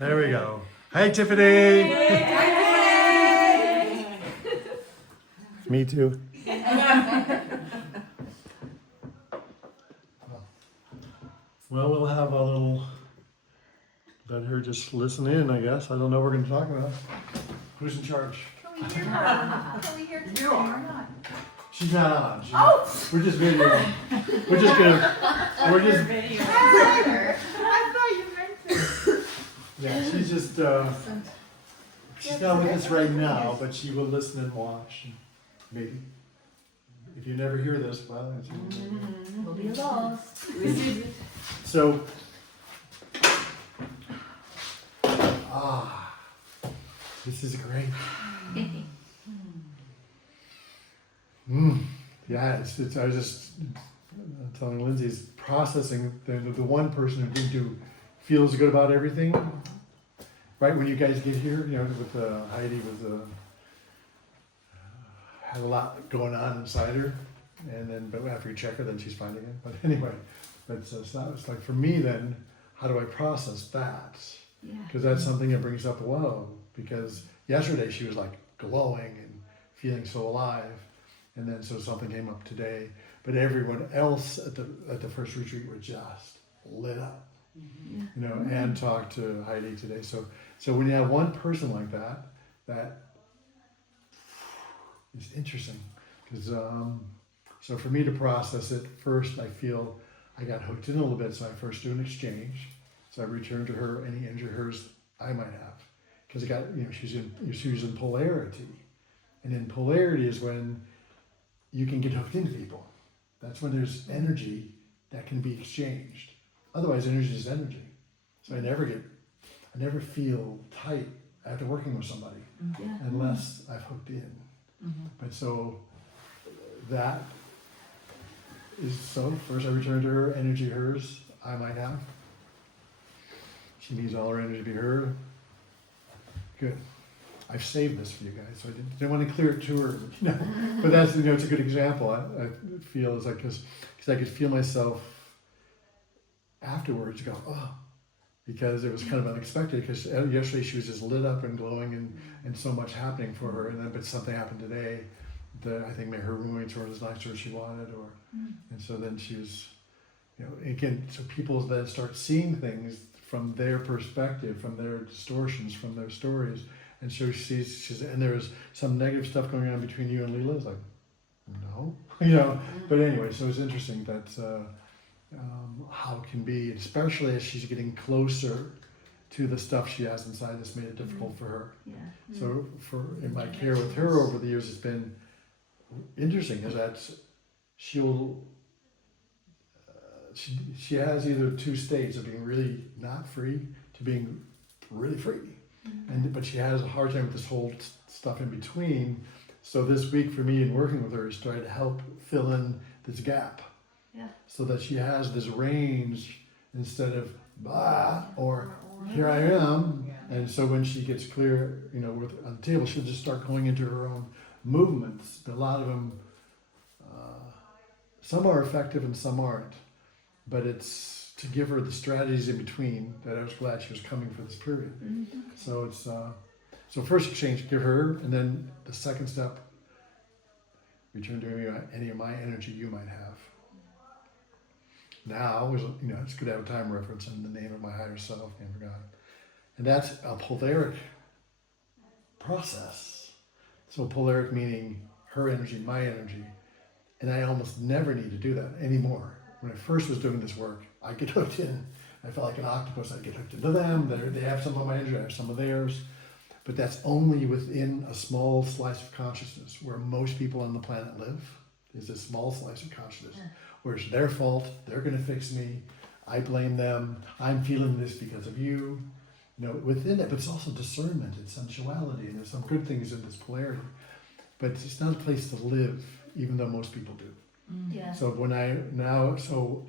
There we go. Hey, Tiffany. Me too. Well, we'll have a little, let her just listen in, I guess. I don't know what we're going to talk about. Who's in charge? Can we hear her? Can we hear Tiffany or not? She's not on. We're just videoing. We're just going to, we're just, I thought you meant to. yeah, she's just, she's not with us right now, but she will listen and watch. Maybe. If you never hear this, well, it's We'll be lost. so, this is great. Yeah, it's. I was just telling Lindsay, it's processing the one person who didn't do feels good about everything. Right when you guys get here, you know, with Heidi was had a lot going on inside her, and then but after you check her, then she's fine again. But anyway, it's like for me then, how do I process that? Because that's something that brings up because yesterday she was like glowing and feeling so alive, and then so something came up today, but everyone else at the first retreat were just lit up, you know, and talked to Heidi today. So when you have one person like that is interesting, because so for me to process it, first I feel I got hooked in a little bit, so I first do an exchange. So I return to her any energy of hers I might have, because I got, you know, she was in polarity, and in polarity is when you can get hooked into people. That's when there's energy that can be exchanged. Otherwise, energy is energy. So I never feel tight after working with somebody unless I've hooked in. But so that is so. First, I return to her energy of hers I might have. She needs all her energy to be her. Good. I've saved this for you guys, so I didn't want to clear it too early, you know. But that's, you know, it's a good example. I feel it's like because I could feel myself afterwards go, oh, because it was kind of unexpected. Because yesterday she was just lit up and glowing and so much happening for her, and then but something happened today that I think made her roommates weren't as nice as she wanted, and so then she was, you know, again. So people then start seeing things from their perspective, from their distortions, from their stories. And so she's and there was some negative stuff going on between you and Leela. It's like, no, you know. But anyway, so it's interesting that how it can be, especially as she's getting closer to the stuff she has inside that's made it difficult for her. So in my care with her over the years, it's been interesting is that she has either two states of being really not free to being really free. But she has a hard time with this whole stuff in between. So this week for me in working with her is trying to help fill in this gap, so that she has this range instead of blah or here I am. And so when she gets clear, you know, on the table, she'll just start going into her own movements. A lot of them, some are effective and some aren't. But it's to give her the strategies in between that I was glad she was coming for this period. So it's so first exchange, give her, and then the second step, return to me any of my energy you might have. Now, you know, it's good to have a time reference in the name of my higher self, name of God, and that's a polaric process. So polaric meaning her energy, my energy, and I almost never need to do that anymore. When I first was doing this work, I get hooked in. I felt like an octopus. I get hooked into them. They have some of my energy. I have some of theirs. But that's only within a small slice of consciousness where most people on the planet live. Is a small slice of consciousness where it's their fault. They're going to fix me. I blame them. I'm feeling this because of you. You know, within it, but it's also discernment and sensuality, and there's some good things in this polarity. But it's not a place to live, even though most people do. So so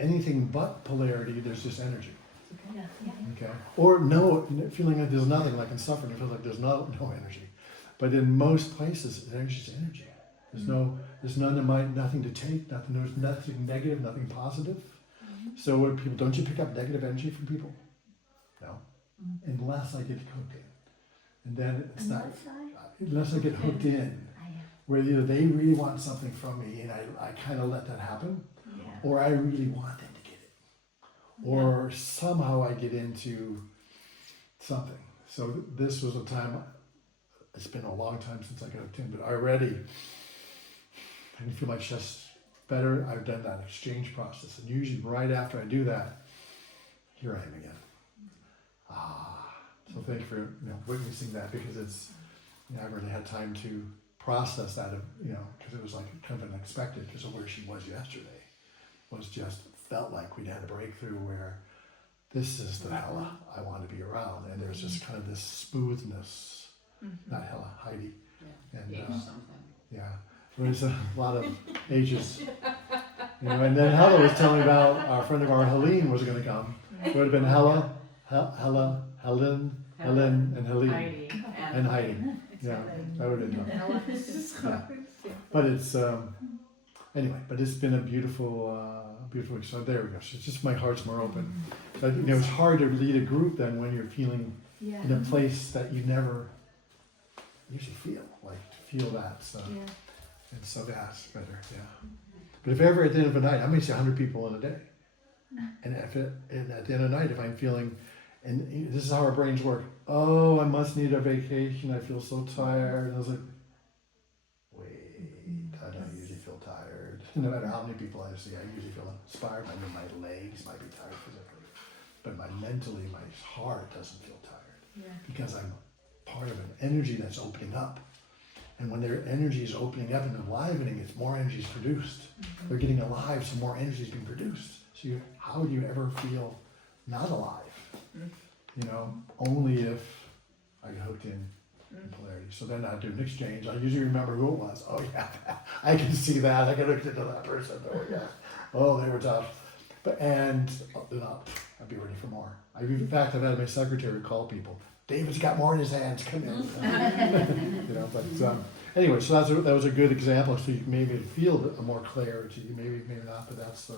anything but polarity, there's just energy. Okay. Or no, feeling like there's nothing, like in suffering, it feels like there's no energy. But in most places, energy is energy. There's nothing to take, there's nothing negative, nothing positive. So what people, don't you pick up negative energy from people? No. unless I get hooked in. And then it's not, Unless unless I get hooked in, where either they really want something from me and I kind of let that happen, or I really want them to get it. Or somehow I get into something. So this was a time, it's been a long time since I got hooked in, but already I can feel my chest better. I've done that exchange process. And usually right after I do that, here I am again. So thank you for witnessing that, because it's, I haven't really had time to process that, because it was like kind of unexpected, because of where she was yesterday. Was just felt like we'd had a breakthrough where this is the Hella I want to be around, and there's just kind of this smoothness, not Hella, Heidi, and there's a lot of ages, and then Hella was telling me about our friend of ours, Helene, was going to come. It would have been Hella, Helen, and Helene, Heidi. and Heidi. Yeah, that would have been tough. But it's anyway. But it's been a beautiful, beautiful week. So there we go. So it's just my heart's more open. So, it's hard to lead a group then when you're feeling in a place that you never usually feel, like to feel that. So and so that's better. Yeah. But if ever at the end of a night, I may see 100 people in a day, and at the end of the night, if I'm feeling, and this is how our brains work. Oh, I must need a vacation. I feel so tired. And I was like, wait, I don't usually feel tired. No matter how many people I see, I usually feel inspired. I know my legs might be tired physically, but mentally, my heart doesn't feel tired because I'm part of an energy that's opening up. And when their energy is opening up and enlivening, it's more energy is produced. They're getting alive, so more energy is being produced. So how do you ever feel not alive? Only if I get hooked in polarity. So then I do an exchange. I usually remember who it was. Oh yeah, I can see that. I get hooked into that person. Oh yeah. Oh, they were tough. But I'd be ready for more. In fact, I've had my secretary call people. David's got more in his hands. Come in. But anyway, so that was a good example. So you maybe feel a more clarity. Maybe not, but that's the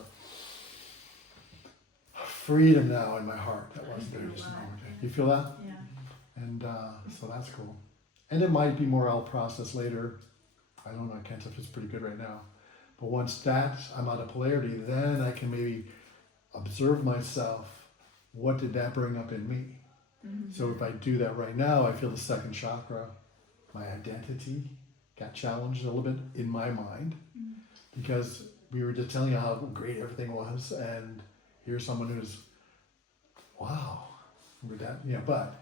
freedom now in my heart. That wasn't there just a moment. You feel that? Yeah. And so that's cool. And it might be more I'll process later. I don't know. I can't tell if it's pretty good right now. But once I'm out of polarity, then I can maybe observe myself. What did that bring up in me? So if I do that right now, I feel the second chakra, my identity, got challenged a little bit in my mind, because we were just telling you how great everything was, and here's someone who's, wow, with that, but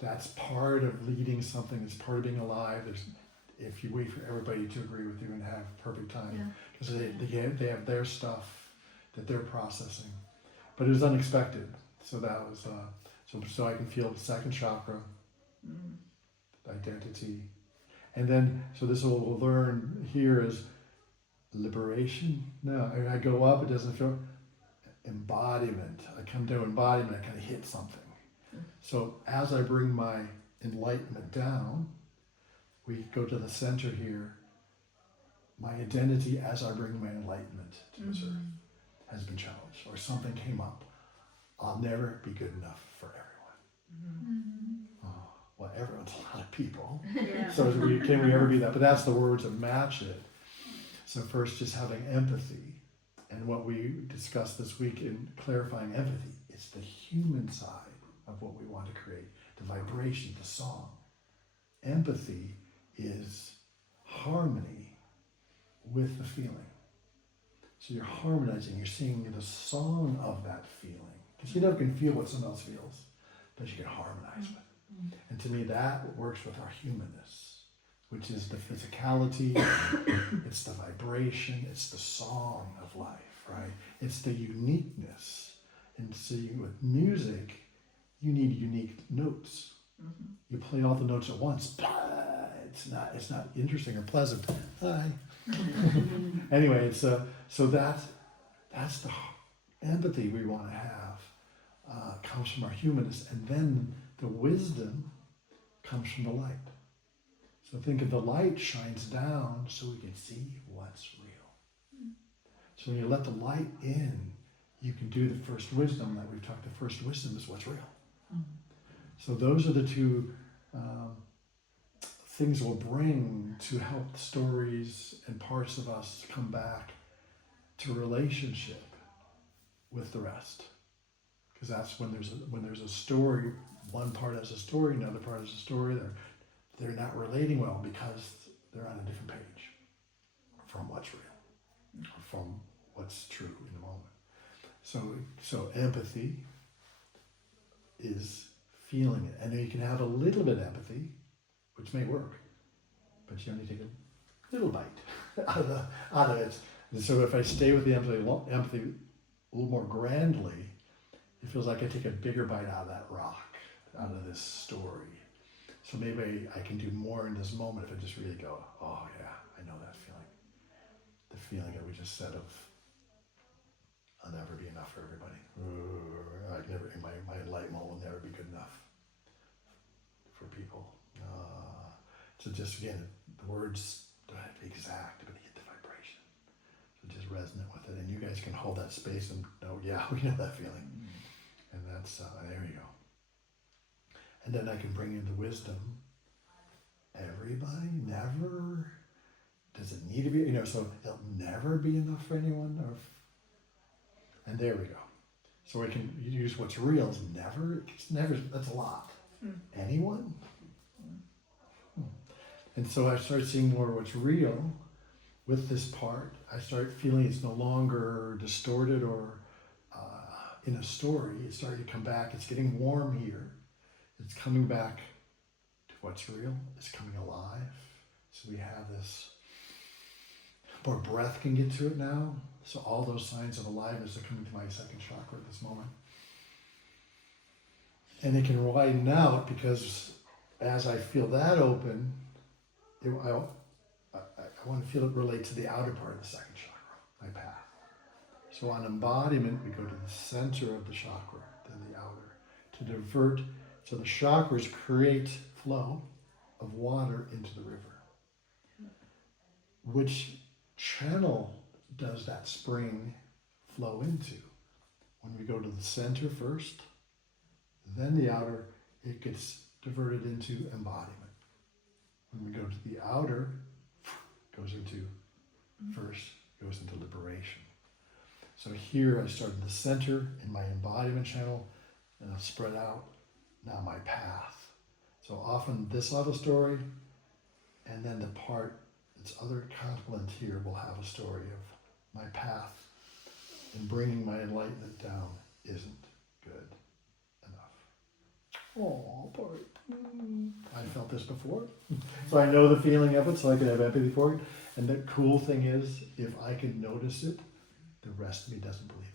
that's part of leading something. It's part of being alive. If you wait for everybody to agree with you and have perfect time, because they have their stuff that they're processing, but it was unexpected. So that was so I can feel the second chakra, identity, and then so this we'll learn here is liberation. No, I go up. It doesn't feel embodiment. I come to embodiment. I kind of hit something. So as I bring my enlightenment down, we go to the center here. My identity as I bring my enlightenment to this earth has been challenged, or something came up. I'll never be good enough for everyone. Oh, well, everyone's a lot of people. So can we ever be that? But that's the words that match it. So first, just having empathy. And what we discussed this week in clarifying empathy, it's the human side of what we want to create, the vibration, the song. Empathy is harmony with the feeling. So you're harmonizing, you're singing the song of that feeling. Because you never can feel what someone else feels, but you can harmonize with it. And to me, that works with our humanness, which is the physicality, it's the vibration, it's the song of life, right? It's the uniqueness. And so with music, you need unique notes. You play all the notes at once, but it's not interesting or pleasant. Hi. Anyway, it's so that's the empathy we want to have. Comes from our humanness, and then the wisdom comes from the light. So think of the light shines down so we can see what's real. So when you let the light in, you can do the first wisdom that we've talked. The first wisdom is what's real. So those are the two things we'll bring to help stories and parts of us come back to relationship with the rest. Because that's when there's a story, one part has a story, another part has a story. They're not relating well because they're on a different page from what's real, or from what's true in the moment. So empathy is feeling it, and then you can have a little bit of empathy, which may work, but you only take a little bite out of it. And so if I stay with the empathy a little more grandly, it feels like I take a bigger bite out of that rock, out of this story. So maybe I can do more in this moment if I just really go, oh yeah, I know that feeling. The feeling that we just said of, I'll never be enough for everybody. My enlightenment will never be good enough for people. So just again, the words don't have to be exact, but hit the vibration. So just resonate with it, and you guys can hold that space and know, yeah, we know that feeling. And that's, there you go. And then I can bring in the wisdom. Everybody, never, does it need to be, so it'll never be enough for anyone, and there we go. So we can use what's real as never, that's a lot. Anyone? And so I start seeing more what's real with this part. I start feeling it's no longer distorted or in a story. It's starting to come back. It's getting warm here. It's coming back to what's real. It's coming alive. So we have this, more breath can get to it now. So all those signs of aliveness are coming to my second chakra at this moment. And it can widen out because as I feel that open, I want to feel it relate to the outer part of the second chakra, my path. So on embodiment, we go to the center of the chakra, then the outer, to divert. So the chakras create flow of water into the river. Which channel does that spring flow into? When we go to the center first, then the outer, it gets diverted into embodiment. When we go to the outer, goes into liberation. So here I start in the center in my embodiment channel, and I'll spread out now my path. So often this will have a story, and then the part that's other complement here will have a story of my path, and bringing my enlightenment down isn't good enough. Oh, boy. I felt this before, so I know the feeling of it, so I can have empathy for it. And the cool thing is, if I can notice it, the rest of me doesn't believe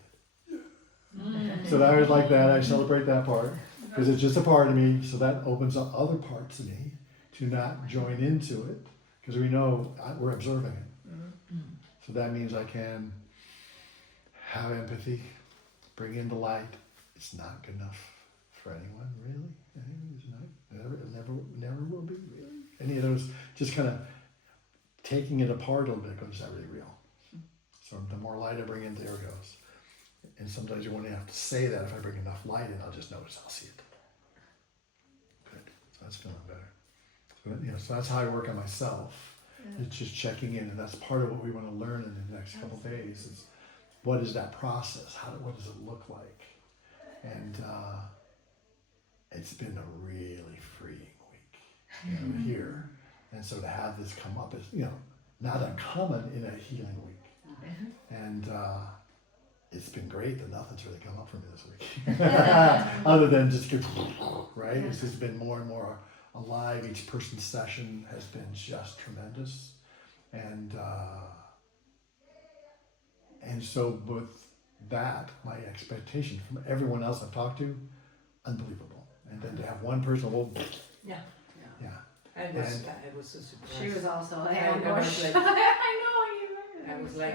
it. So that I was like that. I celebrate that part because it's just a part of me. So that opens up other parts of me to not join into it because we know we're observing it. So that means I can have empathy, bring in the light. It's not good enough for anyone, really. It's not. Never will be, really. Any of those, just kind of taking it apart a little bit, goes, is that really real? So the more light I bring in, there it goes. And sometimes you won't have to say that. If I bring enough light in, I'll just notice, I'll see it. Good. So that's feeling better. So that's how I work on myself. Yeah. It's just checking in, and that's part of what we want to learn in the next couple of days is what is that process? What does it look like? And it's been a really freeing week here. And so to have this come up is, not uncommon in a healing week. And it's been great that nothing's really come up for me this week. Other than just get, right? It's just been more and more alive. Each person's session has been just tremendous. And so with that, my expectation from everyone else I've talked to, unbelievable. And then to have one person, yeah. I was so surprised. She was also like, I was like, I was like,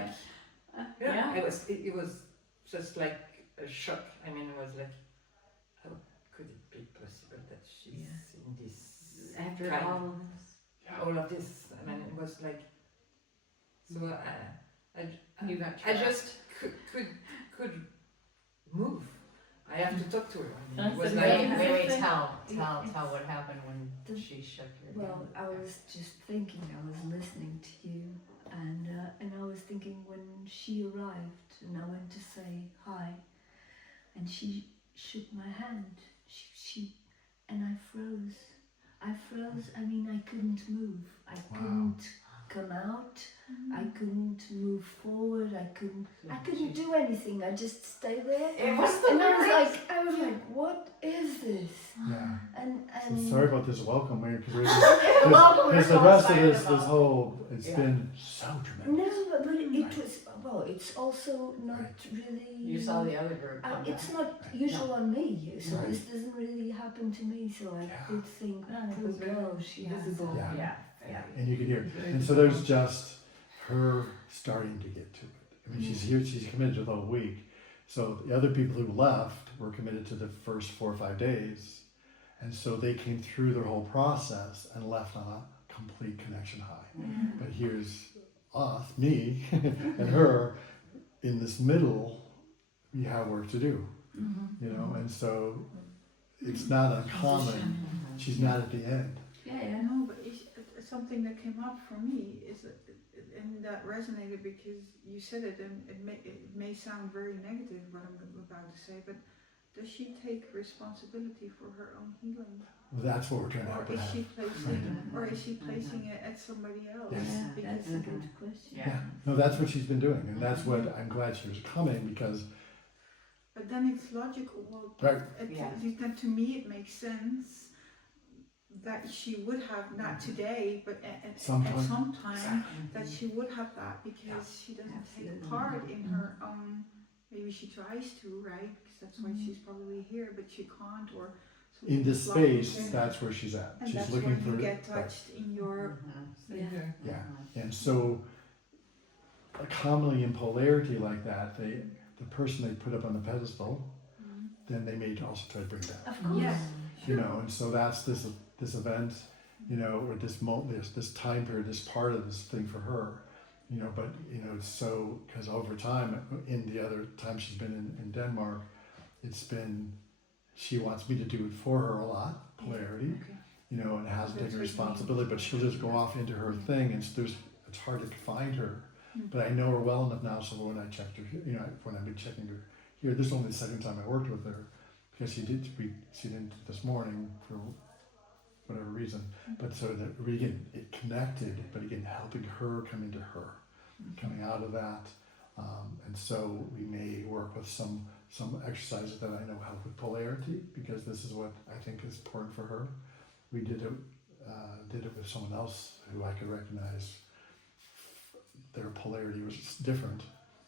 it was just like a shock. I mean, it was like, how could it be possible that she's in this after kind, all of this. all of this? I mean, it was like, so You got I just could move. I have to talk to her. I mean, That's it was the like, great- Wait, thing. tell what happened when The- she shook your Well, hand. I was just thinking, I was listening to you, and I was thinking when she arrived and I went to say hi, and she shook my hand, she and I froze. I mean, I couldn't move. I couldn't come out. I couldn't move forward. I couldn't do anything. I just stay there. It was the And I was worst. like, what is this? Yeah. And So sorry about this welcome, because Welcome, because the we're rest of excited this about it. whole it's Yeah. been so no, tremendous. but it was, well, it's also not really. You saw the other group come It's back. not usual on me, so Right. this doesn't really happen to me. So I Yeah. did think, Ah, it poor was very girl, she has visible. Yeah. Yeah. And you could hear. And so there's just her starting to get to it. I mean, she's here. She's committed to the whole week. So the other people who left were committed to the first 4 or 5 days, and so they came through their whole process and left on a complete connection high. But here's us, me, and her in this middle. We have work to do, you know, and so it's not uncommon. She's not at the end. Yeah. No, but something that came up for me is that, and that resonated because you said it, and it may sound very negative what I'm about to say, but does she take responsibility for her own healing, That's what we're trying to or help her is have. she placing it at somebody else? Yes. Yeah, Because that's a good question. Yeah. No, that's what she's been doing, and that's what I'm glad she was coming because. but then it's logical. Well, Right. then to me it makes sense that she would have not today, but at Sometime. some time. That she would have that because she doesn't take Absolutely. part in her own. Maybe she tries to, right? Because that's why she's probably here, but she can't. Or so In this it's blocking space, her. that's where she's at. and She's that's looking when for you get right. touched in your. Yeah. And so, commonly in polarity like that, the person they put up on the pedestal, then they may also try to bring down. Of course. Yes. You know, and so that's this event, you know, or this moment, this time period, this part of this thing for her, you know. But you know, it's so because over time, in the other time she's been in Denmark, it's been she wants me to do it for her a lot, polarity, Okay. you know, and hasn't That's taken what you responsibility, but she'll just go off into her thing, and it's hard to find her. But I know her well enough now, so when I checked her, you know, when I've been checking her here, this is only the second time I worked with her, because she didn't this morning for whatever reason. But so that again, it connected, but again, helping her come into her, coming out of that. And so we may work with some exercises that I know help with polarity, because this is what I think is important for her. We did it with someone else who I could recognize. Their polarity was different,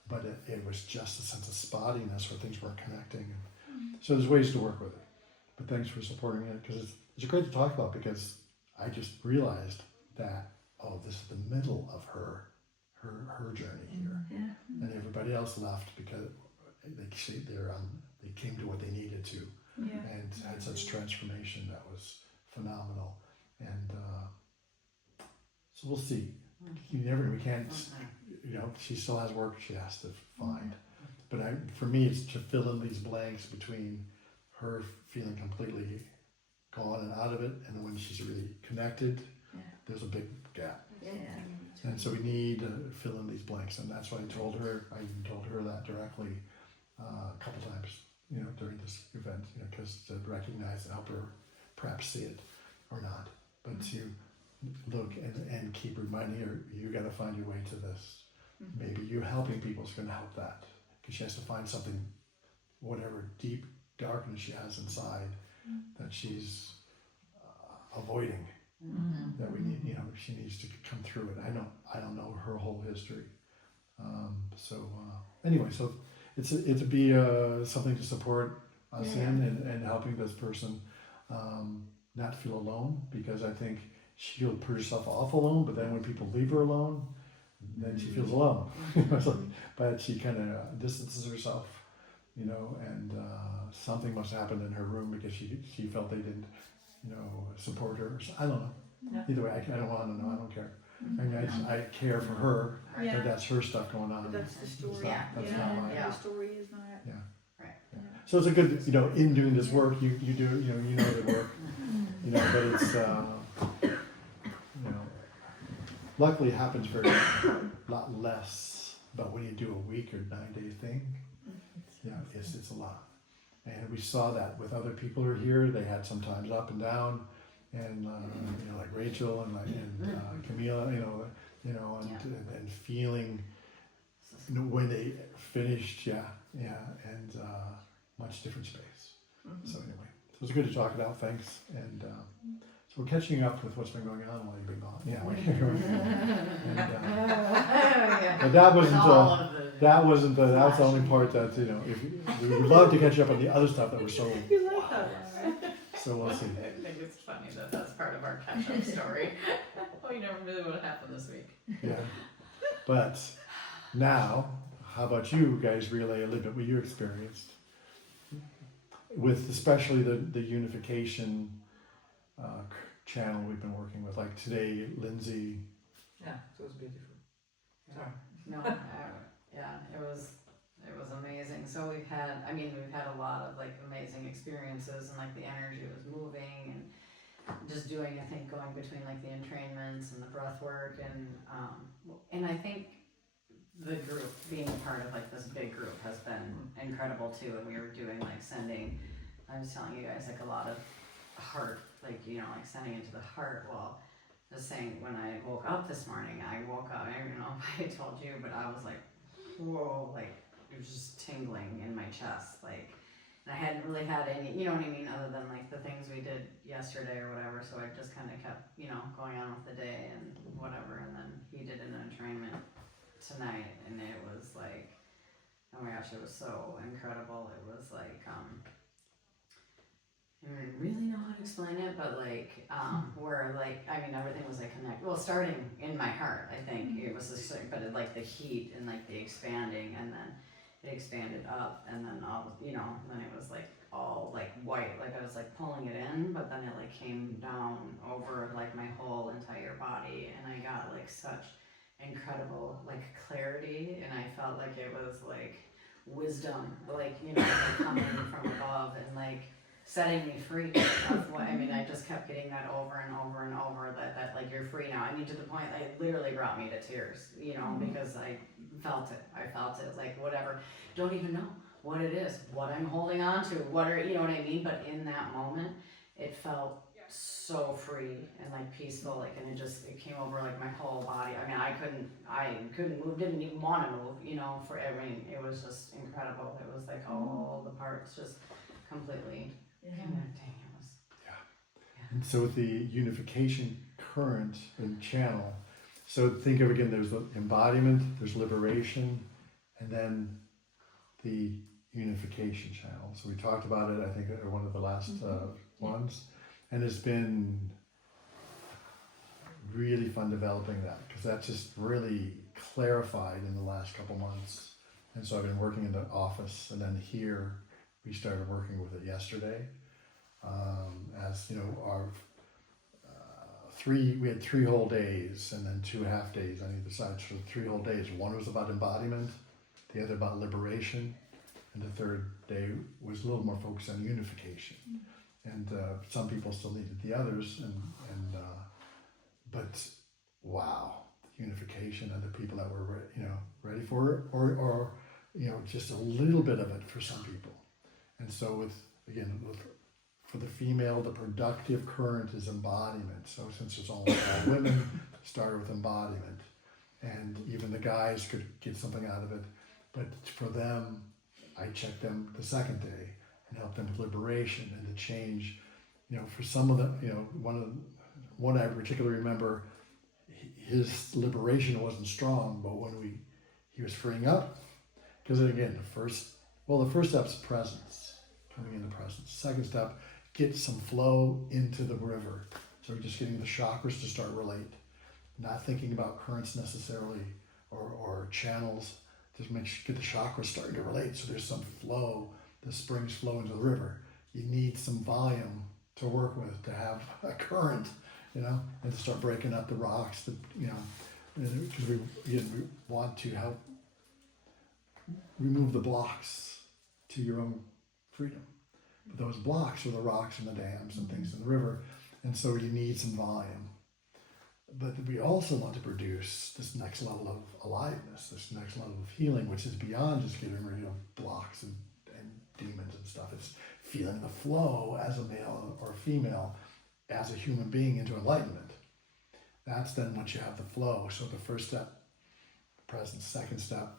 but it was just a sense of spottiness where things weren't connecting. So there's ways to work with it. But thanks for supporting it, because it's great to talk about, because I just realized that, this is the middle of her journey here. Yeah. And everybody else left because they came to what they needed to, Yeah. and had such transformation that was phenomenal. And so we'll see. We can't, you know, she still has work she has to find. But for me, it's to fill in these blanks between her feeling completely gone and out of it, and when she's really connected, there's a big gap. Yeah. And so we need to fill in these blanks, and that's why I even told her that directly a couple times, you know, during this event, you know, because to recognize and help her perhaps see it or not, but to look and keep reminding her, you got to find your way to this. Maybe you helping people is going to help that, because she has to find something, whatever deep darkness she has inside that she's avoiding. That we need, you know, she needs to come through it. I don't know her whole history. Anyway, so it'd be something to support us in and helping this person not feel alone, because I think she'll put herself off alone, but then when people leave her alone, then she feels alone. But she kind of distances herself, you know, and something must have happened in her room, because she felt they didn't, you know, support her. So I don't know. Either way, I don't want to know. I don't care. I mean, I care for her, but that's her stuff going on. But that's the story. Yeah. That's yeah. not mine. The story is not. Yeah. Right. Yeah. So it's a good, in doing this work, you do, you know the work, but it's, luckily it happens very, lot less, but when you do a week or 9-day thing, it's a lot. And we saw that with other people who are here, they had sometimes up and down, and, like Rachel and Camila, and feeling, when they finished, and much different space. So anyway, so it's good to talk about. Thanks, and so we're catching up with what's been going on while you've been gone. Yeah, while you're and, but that wasn't that was the only part that if we would love to catch up on the other stuff that was so. You like that one, right? So we'll see. I think it's funny that that's part of our catch-up story. Oh, you never knew what happened this week. Yeah, but now, how about you guys relay a little bit what you experienced with, especially the unification channel we've been working with. Like today, Lindsay. Yeah, it was beautiful. Sorry. No, it was amazing. So we've had a lot of like amazing experiences, and like the energy was moving, and just doing, I think, going between like the entrainments and the breath work, and I think the group, being part of like this big group, has been incredible too. And we were doing like sending, I was telling you guys, like a lot of heart, like like sending into the heart. Well, just saying, when I woke up this morning, I don't know if I told you, but I was like, whoa, like it was just tingling in my chest, like, and I hadn't really had any, you know what I mean, other than like the things we did yesterday or whatever. So I just kind of kept, going on with the day and whatever. And then he did an entrainment tonight, and it was like, oh my gosh, it was so incredible. It was like, I don't really know how to explain it, but like, where like, everything was like connected. Well, starting in my heart, I think it was just like, but it, like the heat and like the expanding, and then it expanded up, and then all, then it was like all like white, like I was like pulling it in, but then it like came down over like my whole entire body, and I got like such incredible like clarity, and I felt like it was like wisdom, like like coming from above, and like setting me free of what, I just kept getting that over and over and over, that like, you're free now. To the point that it literally brought me to tears, because I felt it, like whatever, don't even know what it is, what I'm holding on to, what are, you know what I mean? But in that moment, it felt so free and like peaceful, like, and it came over like my whole body. I couldn't move, didn't even want to move, it was just incredible. It was like all the parts just completely connecting. It was, And so with the unification current and channel, so think of, again, there's the embodiment, there's liberation, and then the unification channel. So we talked about it, I think, at one of the last ones, and it's been really fun developing that, because that's just really clarified in the last couple months. And so I've been working in the office, and then here we started working with it yesterday. As our we had 3 whole days and then 2 half days on either side. So 3 whole days. One was about embodiment, the other about liberation, and the third day was a little more focused on unification. And some people still needed the others, but wow, the unification and the people that were ready for it, or just a little bit of it for some people. And so for the female, the productive current is embodiment. So since it's all women, started with embodiment, and even the guys could get something out of it. But for them, I checked them the second day and helped them with liberation and the change. For some of the, one I particularly remember, his liberation wasn't strong, but when he was freeing up, because again, the first step's presence, coming into presence. Second step, get some flow into the river. So we're just getting the chakras to start relate, not thinking about currents necessarily or channels. Just get the chakras starting to relate. So there's some flow, the springs flow into the river. You need some volume to work with to have a current, and to start breaking up the rocks, because we want to help remove the blocks to your own freedom. But those blocks are the rocks and the dams and things in the river, and so you need some volume. But we also want to produce this next level of aliveness, this next level of healing, which is beyond just getting rid of blocks and demons and stuff. It's feeling the flow as a male or a female, as a human being into enlightenment. That's then once you have the flow. So the first step, presence. Second step,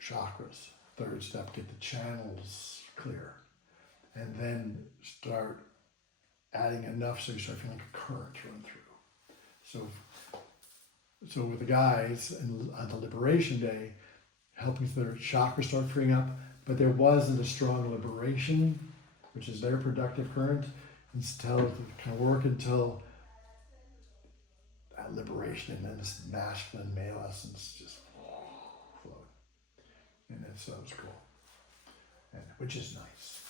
chakras. Third step, get the channels clear. And then start adding enough so you start feeling like a current run through. So with the guys on the Liberation Day, helping their chakras start freeing up, but there wasn't a strong liberation, which is their productive current, until kind of work until that liberation and then this masculine male essence just flowed. And so it was cool, which is nice.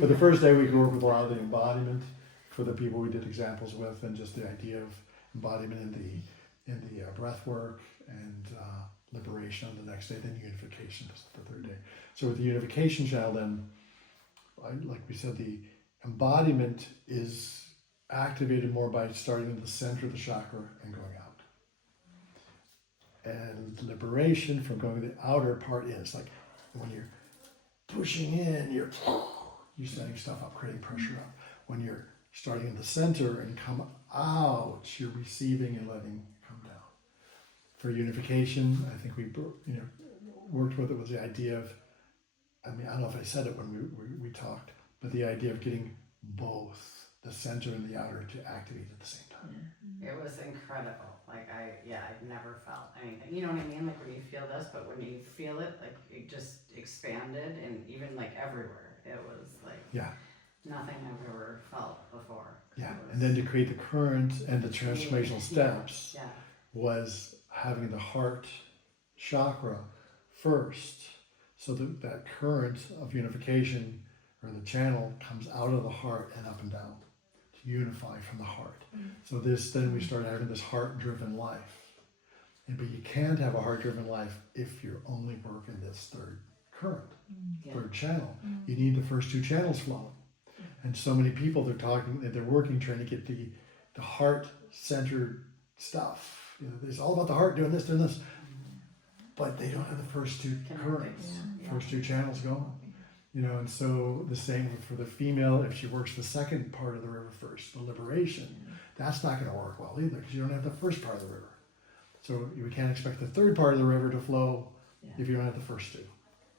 But the first day we could work with a lot of the embodiment for the people we did examples with, and just the idea of embodiment in the breath work and liberation on the next day, then unification is the third day. So with the unification channel, then, like we said, the embodiment is activated more by starting in the center of the chakra and going out. And liberation from going to the outer part in. It's like when you're pushing in, you're setting stuff up, creating pressure up. When you're starting in the center and come out, you're receiving and letting come down. For unification, I think we worked with it was the idea of, I don't know if I said it when we talked, but the idea of getting both the center and the outer to activate at the same time. It was incredible. Like I've never felt anything. You know what I mean? Like when you feel this, but when you feel it, like it just expanded, and even like everywhere. It was like nothing I've ever felt before. Yeah, and then to create the current and the transformational steps Yeah. was having the heart chakra first, so that current of unification or the channel comes out of the heart and up and down to unify from the heart. So then we started having this heart-driven life. But you can't have a heart-driven life if you're only working this third current, third channel. You need the first two channels flowing. And so many people they're working trying to get the heart-centered stuff. It's all about the heart doing this, but they don't have the first two currents, first two channels going. And so the same for the female, if she works the second part of the river first, the liberation, that's not going to work well either, because you don't have the first part of the river. So we can't expect the third part of the river to flow if you don't have the first two.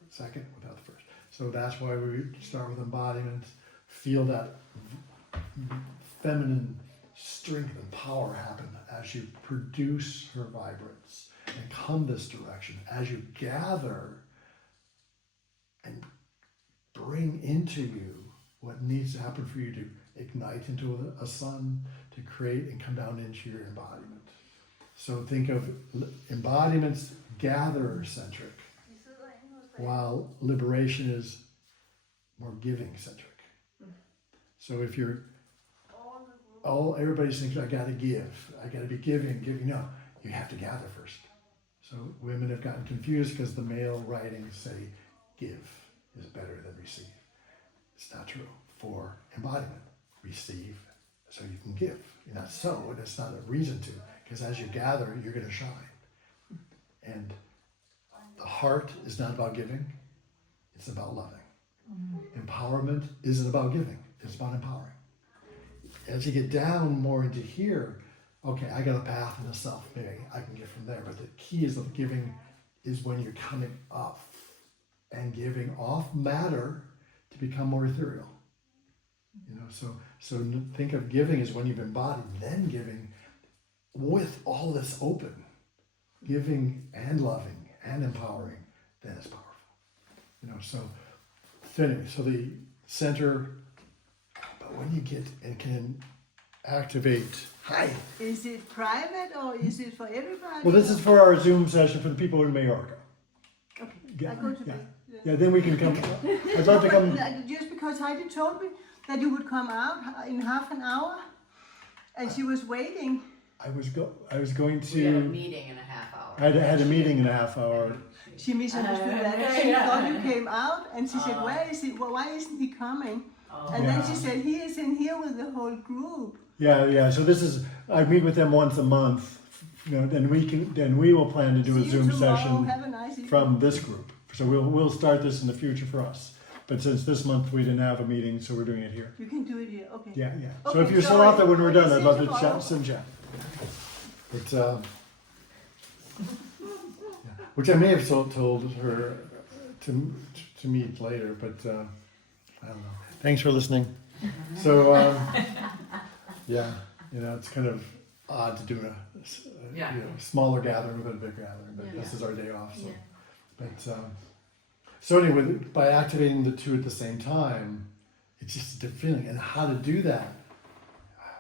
Second without the first. So that's why we start with embodiment, feel that feminine strength and power happen as you produce her vibrance and come this direction, as you gather and bring into you what needs to happen for you to ignite into a sun, to create and come down into your embodiment. So think of embodiments gatherer-centric, while liberation is more giving-centric. So if everybody's thinking, I gotta give, I gotta be giving. No, you have to gather first. So women have gotten confused because the male writings say give is better than receive. It's not true. For embodiment, receive so you can give. And that's so, and it's not a reason to, because as you gather, you're going to shine. And the heart is not about giving, it's about loving. Empowerment isn't about giving, it's about empowering. As you get down more into here, okay, I got a path and a self, maybe I can get from there, but the key is that giving is when you're coming up and giving off matter to become more ethereal. So think of giving as when you've embodied, then giving with all this open, giving and loving and empowering, then it's powerful. So the center, but when you get and can activate, hi. Is it private or is it for everybody? Well, this is for our Zoom session for the people in Mallorca. Okay, Yeah, I go to bed. Yeah, then we can come. I'd love to come. Just because Heidi told me that you would come out in half an hour, and she was waiting I was going We had a to. meeting in a half hour. I had a meeting in a half hour. She misunderstood that. She thought you came out, and she said, "Where is he? Well, why isn't he coming?" Oh. And then she said, "He is in here with the whole group." Yeah. So I meet with them once a month. Then we will plan to do a See you Zoom tomorrow. session Have a nice evening. from this group. So we'll start this in the future for us. But since this month we didn't have a meeting, so we're doing it here. You can do it here. Okay. Yeah. So Okay, if you're still sorry. out there when we're done, I'd love to Tomorrow. chat, some chat. But yeah. Which I may have told her to meet later, but I don't know. Thanks for listening. So yeah, it's kind of odd to do a smaller gathering with a big gathering, but this is our day off. So. Yeah. But so anyway, by activating the two at the same time, it's just a different feeling. And how to do that?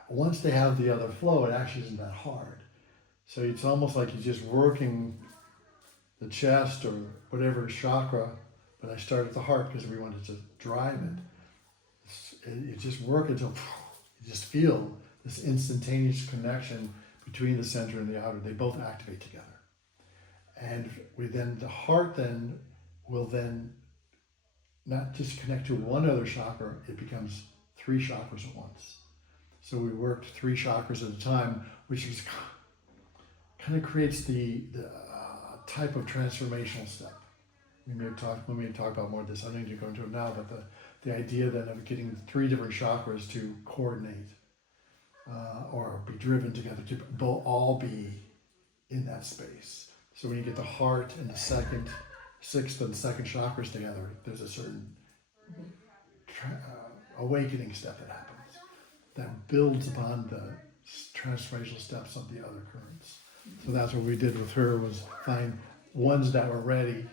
Once they have the other flow, it actually isn't that hard. So it's almost like you're just working the chest or whatever chakra. But I start at the heart because we wanted to drive it. You just work until you just feel this instantaneous connection between the center and the outer. They both activate together. And the heart will then not just connect to one other chakra, it becomes 3 chakras at once. So we worked 3 chakras at a time, which is kind of creates the type of transformational step. We may talk about more of this. I don't need to go into it now, but the idea then of getting 3 different chakras to coordinate or be driven together to all be in that space. So when you get the heart and the 6th and 2nd chakras together, there's a certain awakening step that happens that builds upon the transformational steps of the other currents. So that's what we did with her, was find ones that were ready.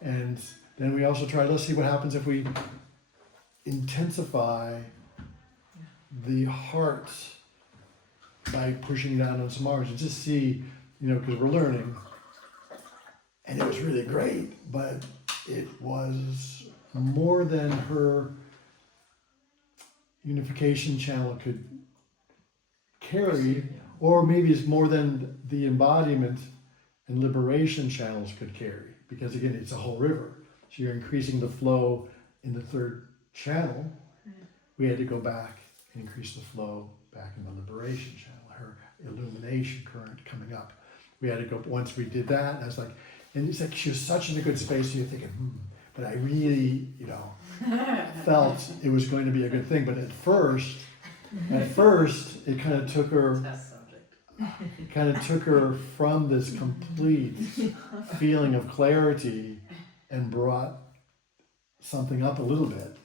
And then we also tried, let's see what happens if we intensify the heart by pushing down on some Mars and just see, because we're learning. And it was really great, but it was more than her unification channel could carry, or maybe it's more than the embodiment and liberation channels could carry. Because again, it's a whole river. So you're increasing the flow in the 3rd channel. We had to go back and increase the flow back in the liberation channel, her illumination current coming up. We had to go, once we did that, I was like, and it's like she was such in a good space, so you're thinking, but I really, felt it was going to be a good thing. But at first, it kind of took her, from this complete feeling of clarity and brought something up a little bit.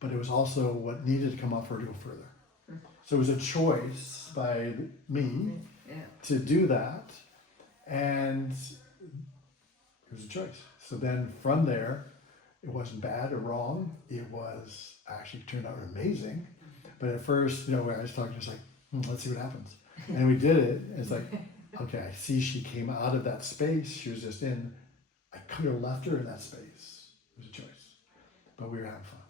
But it was also what needed to come up for her to go further. So it was a choice by me to do that, and it was a choice. So then from there, it wasn't bad or wrong. It was actually turned out amazing. But at first, where I was talking, just like, let's see what happens. And we did it. And it's like, okay, I see she came out of that space. She was just in. I could have left her in that space. It was a choice. But we were having fun.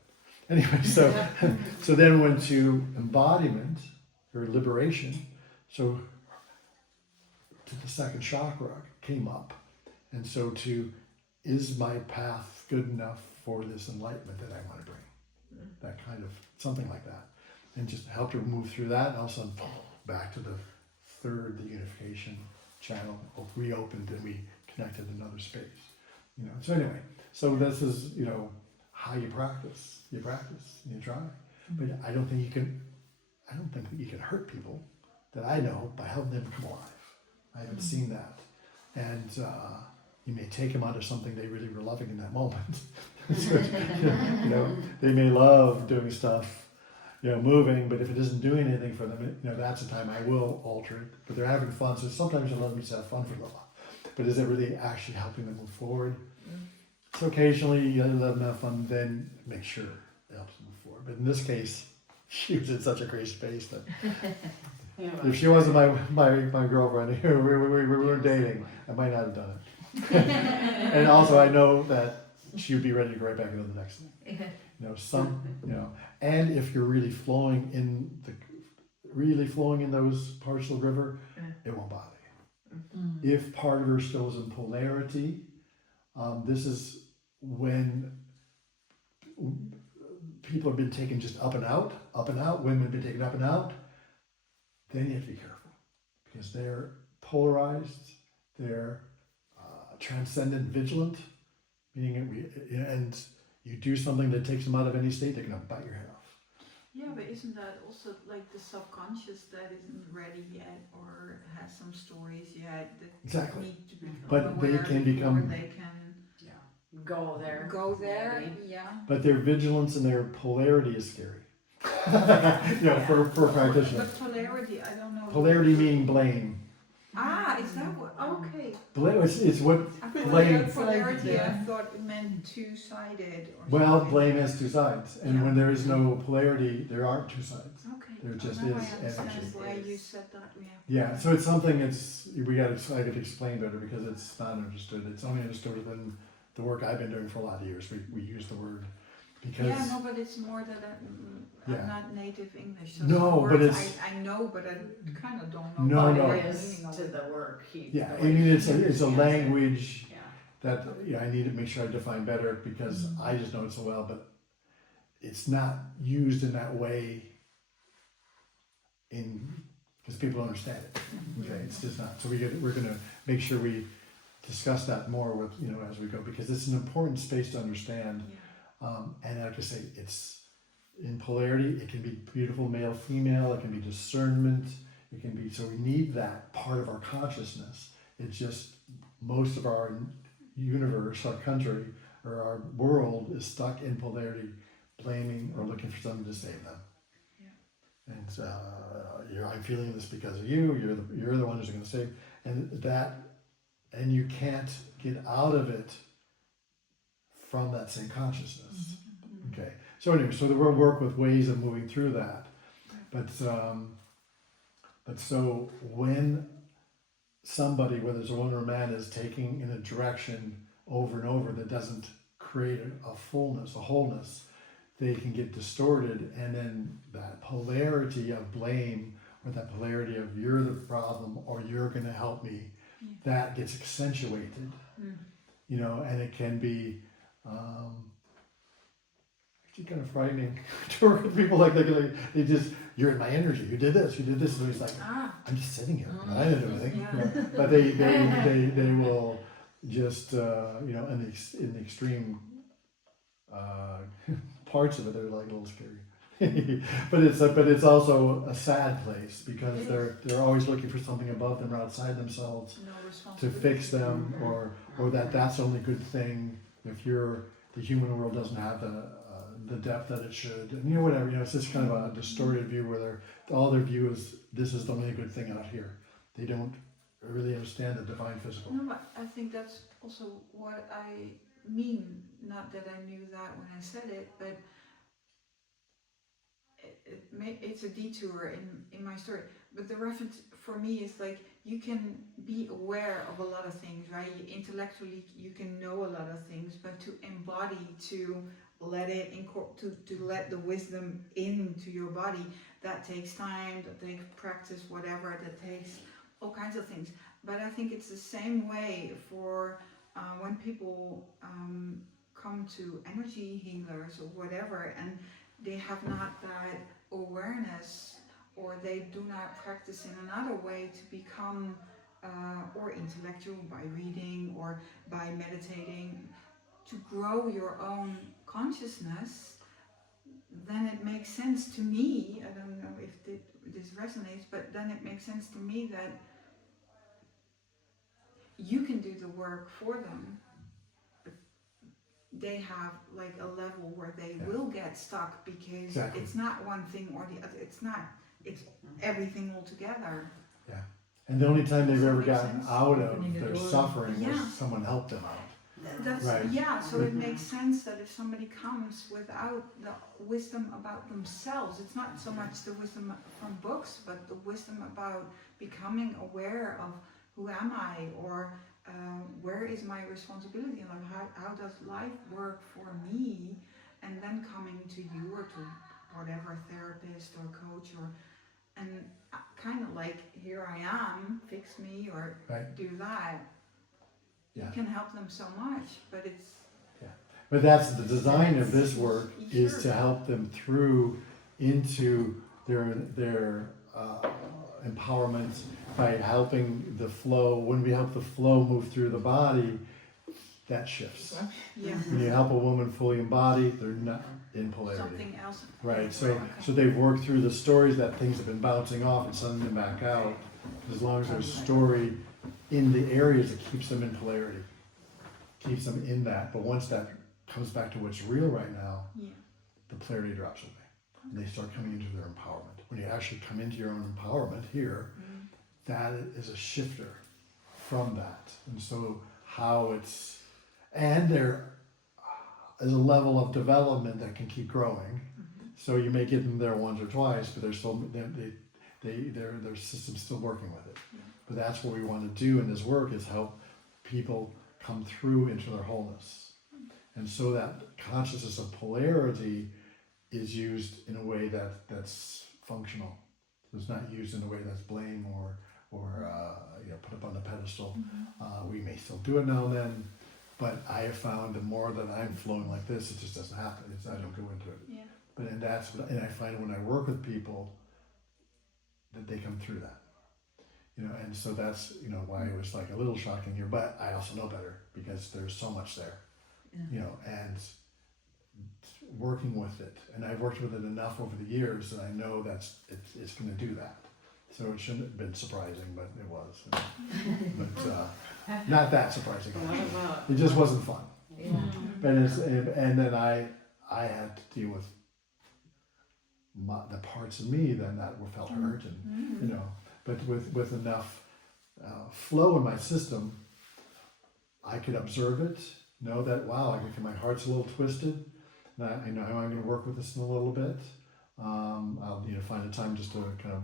Anyway, so then went to embodiment or liberation. So to the 2nd chakra came up. And so is my path good enough for this enlightenment that I want to bring? That kind of, something like that. And just helped her move through that, and all of a sudden, back to the 3rd, the unification channel, reopened, and we connected another space. So anyway, so this is, how you practice. You practice, you try. But I don't think you can hurt people that I know by helping them come alive. I haven't seen that. And you may take them out of something they really were loving in that moment. They may love doing stuff, moving, but if it isn't doing anything for them, that's the time I will alter it. But they're having fun, so sometimes you let them just have fun for a little while. But is it really actually helping them move forward? So occasionally you let them have fun, then make sure it helps them move forward. But in this case, she was in such a great space that if she wasn't my girlfriend, we weren't dating, I might not have done it. And also I know that she would be ready to go right back into the next thing. And if you're really flowing in really flowing in those parts of the river, it won't bother you. If part of her still is in polarity, this is when people have been taken just up and out, women have been taken up and out, then you have to be careful because they're polarized, they're transcendent, vigilant, meaning and you do something that takes them out of any state, they're going to bite your head off. Yeah, but isn't that also like the subconscious that isn't ready yet or has some stories yet that Exactly. need to become But they aware can before become- they can Go there. go there? maybe. Yeah. But their vigilance and their polarity is scary. For practitioners. But polarity, I don't know. Polarity meaning blame. Ah, is that what? Okay. Blame it's what I thought blame. polarity, I thought it meant two-sided or Well, something. blame has two sides, and when there is no polarity, there aren't two sides. Okay. There just now is I understand energy. why you said that. Yeah, so it's something I could explain better because it's not understood. It's only understood within the work I've been doing for a lot of years. We use the word because Yeah, no, but it's more that I'm Yeah. not native English. So No, some but words it's- I know, but I kind of don't know. No, what no. the It is meaning of to it. the work. yeah, I the way mean he it's a understands it. language Yeah. that I need to make sure I define better because I just know it so well, but it's not used in that way because people don't understand it. Okay, it's just not. So we're going to make sure we discuss that more with as we go because it's an important space to understand. And like I say, it's in polarity. It can be beautiful male, female. It can be discernment. It can be so we need that part of our consciousness. It's just most of our universe, our country, or our world is stuck in polarity, blaming or looking for something to save them. And I'm feeling this because of you. You're the one who's going to save, and you can't get out of it from that same consciousness. Okay. So anyway, so we'll work with ways of moving through that, but so when somebody, whether it's a woman or a man, is taking in a direction over and over that doesn't create a fullness, a wholeness, they can get distorted, and then that polarity of blame or that polarity of you're the problem or you're going to help me, that gets accentuated, and it can be actually kind of frightening to work with people like that. They just, you're in my energy. You did this. And it's like, I'm just sitting here. I didn't do anything. Yeah. But they will just in the extreme parts of it, they're like a little scary. but it's also a sad place because they're always looking for something above them or outside themselves No to responsibility. fix them, or that's the only good thing. If the human world doesn't have the depth that it should, and whatever, it's just kind of a distorted view where all their view is this is the only good thing out here. They don't really understand the divine physical. No, but I think that's also what I mean. Not that I knew that when I said it, but it's a detour in my story. But the reference for me is like you can be aware of a lot of things, right? Intellectually, you can know a lot of things, but to embody, to let it to let the wisdom into your body, that takes time, that takes practice, whatever, that takes all kinds of things. But I think it's the same way for when people come to energy healers or whatever, and they have not that awareness, or they do not practice in another way to become or intellectual by reading or by meditating, to grow your own consciousness, then it makes sense to me, I don't know if this resonates, but then it makes sense to me that you can do the work for them. They have like a level where they will get stuck because Exactly. it's not one thing or the other, it's everything all together. And the only time they've Does that ever make gotten sense? out Opening of the their door. suffering was Yeah. someone helped them out. That's Right. yeah, so it makes sense that if somebody comes without the wisdom about themselves, it's not so much the wisdom from books, but the wisdom about becoming aware of who am I, or where is my responsibility in life, how does life work for me, and then coming to you or to whatever therapist or coach or and kind of like, here I am, fix me, or Right. do that. Yeah. You can help them so much, but it's But that's the design of this work, is Sure. to help them through into their empowerment by helping the flow. When we help the flow move through the body, that shifts. yeah, When you help a woman fully embody, they're not in polarity. something else. Right, so they've worked through the stories that things have been bouncing off and sending them back out. As long as there's story in the areas that keeps them in polarity, keeps them in that. But once that comes back to what's real right now, Yeah. the polarity drops away. And they start coming into their empowerment. When you actually come into your own empowerment here, that is a shifter from that. And so how it's, and there is a level of development that can keep growing. So you may get them there once or twice, but they're still, their system's still working with it. But that's what we want to do in this work, is help people come through into their wholeness. And so that consciousness of polarity is used in a way that's functional. It's not used in a way that's blame or put up on a pedestal. We may still do it now and then, but I have found the more that I'm flowing like this, it just doesn't happen. I don't go into it. Yeah. But and I find when I work with people that they come through that. And so that's why it was like a little shocking here, but I also know better because there's so much there. And working with it, and I've worked with it enough over the years that I know it's going to do that. So it shouldn't have been surprising, but it was. But not that surprising. What about? It just wasn't fun. Yeah. And then I had to deal with the parts of me then that felt hurt, and but with enough flow in my system, I could observe it, know that wow, my heart's a little twisted. I know how I'm going to work with this in a little bit. I'll find a time just to kind of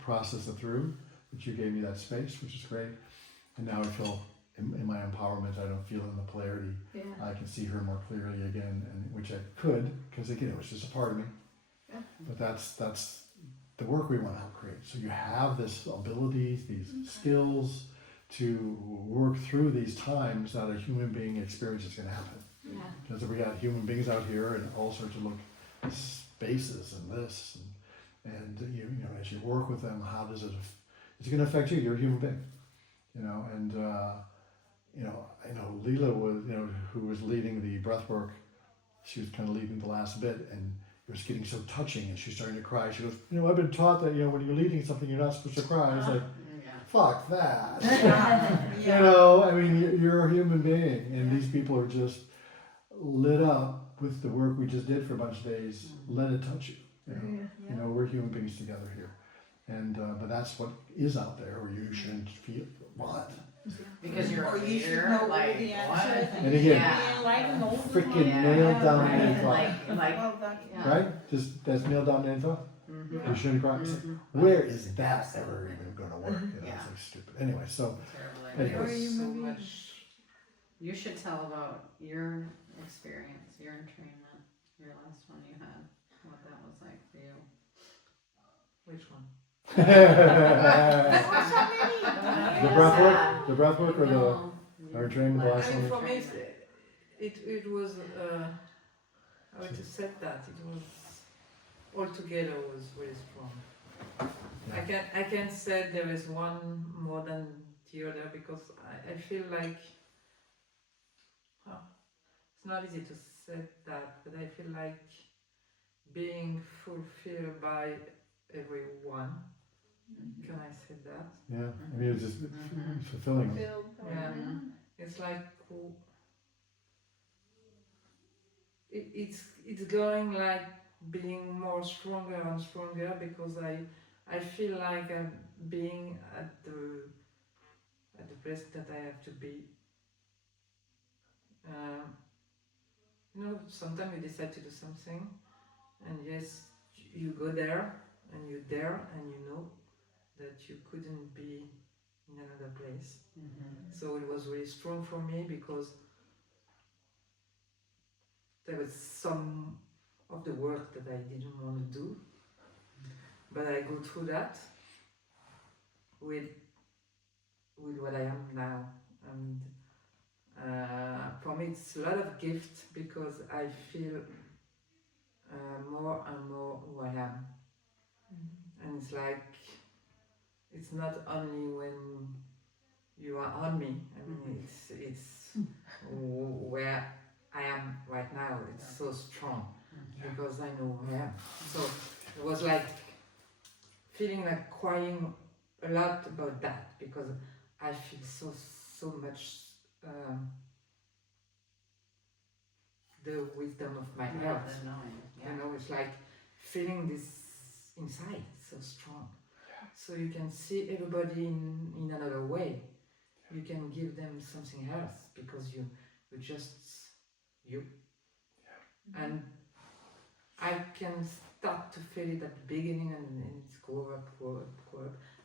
process it through. But you gave me that space, which is great. And now I feel in my empowerment. I don't feel in the polarity. Yeah. I can see her more clearly again, and which I could, because again, it was just a part of me. Yeah. But that's the work we want to help create. So you have this abilities, these skills to work through these times that a human being experience is going to happen. Yeah. Because we got human beings out here in all sorts of spaces and this and as you work with them, how does it's going to affect you? You're a human being, and I know Leela was who was leading the breath work. She was kind of leading the last bit, and it was getting so touching, and she's starting to cry. She goes, I've been taught that when you're leading something, you're not supposed to cry. I was like, fuck that. I mean, you're a human being, and these people are just lit up with the work we just did for a bunch of days. Let it touch you. We're human beings together here, and but that's what is out there, where you shouldn't feel what. Because you're Or a you should leader, know like the what? answer. And again, Yeah. freaking nailed down Right, in thought, like, that, right? Just that's nailed down in thought. You shouldn't cry. It's like, where is that ever even going to work? Yeah. It's like stupid. Anyway, so Terrible. Anyway. There was so Maybe- much. You should tell about your experience, your entrainment, your last one you had, what that was like for you. Which one? the breath work, or our training, the last one. For me, it was how to say that it was altogether was really strong. I can say there is one more than the other because I feel like it's not easy to say that, but I feel like being fulfilled by everyone. Can I say that? Yeah, I mean, it was just fulfilling. Yeah, it's like it's going like being more stronger and stronger because I feel like I'm being at the place that I have to be. Sometimes you decide to do something, and yes, you go there, and you're there, and you know that you couldn't be in another place. So it was really strong for me because there was some of the work that I didn't want to do, but I go through that with what I am now, and for me it's a lot of gift because I feel more and more who I am, and it's like it's not only when you are on me. I mean, it's where I am right now. It's so strong because I know who I am. So it was like feeling like crying a lot about that because I feel so much the wisdom of my heart. The knowing. You know, it's like feeling this inside so strong. So you can see everybody in another way. You can give them something else because you just you. And I can start to feel it at the beginning and it's grow up.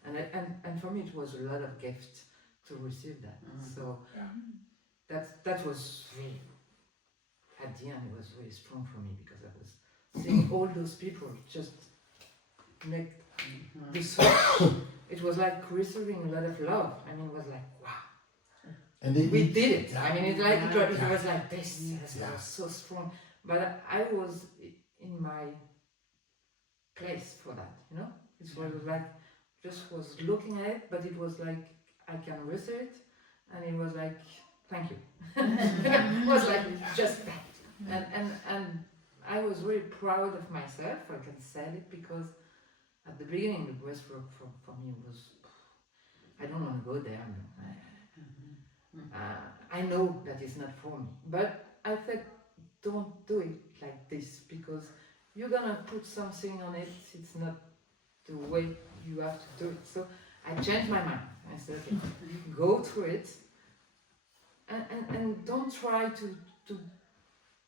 And for me it was a lot of gift to receive that. So that was really, at the end it was really strong for me because I was seeing all those people just make the switch. It was like receiving a lot of love. I mean, it was like, wow. And We did it. I mean, it Yeah. was like this. It Yeah. was so strong. But I was in my place for that, you know? It was like, just was looking at it, but it was like, I can receive it. And it was like, thank you. It was like, just that. And I was really proud of myself, I can say it, because at the beginning, the breathwork for me was, I don't want to go there. I know that it's not for me, but I said, don't do it like this because you're gonna put something on it. It's not the way you have to do it. So I changed my mind. I said, okay, go through it, and don't try to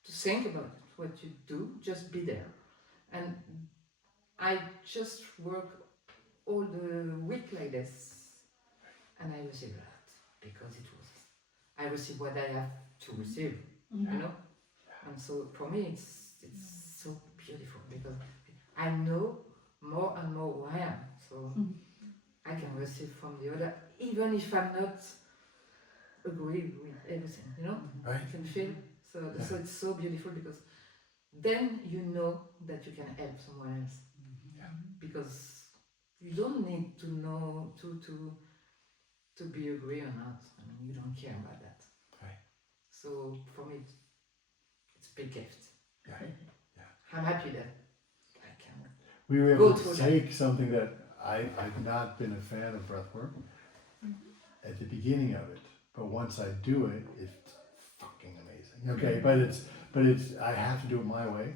think about what you do. Just be there, and I just work all the week like this, and I receive a lot because I receive what I have to receive, you know. And so for me, it's so beautiful because I know more and more who I am. So I can receive from the other, even if I'm not agree with everything, you know. Right. I can feel. So it's so beautiful because then you know that you can help someone else. Because you don't need to know to be agree or not. I mean, you don't care about that. Right. So for me, it's a big gift. Yeah. I'm happy that I can. We were Go able to through take something that I've not been a fan of breathwork at the beginning of it, but once I do it, it's fucking amazing. Okay, but it's I have to do it my way.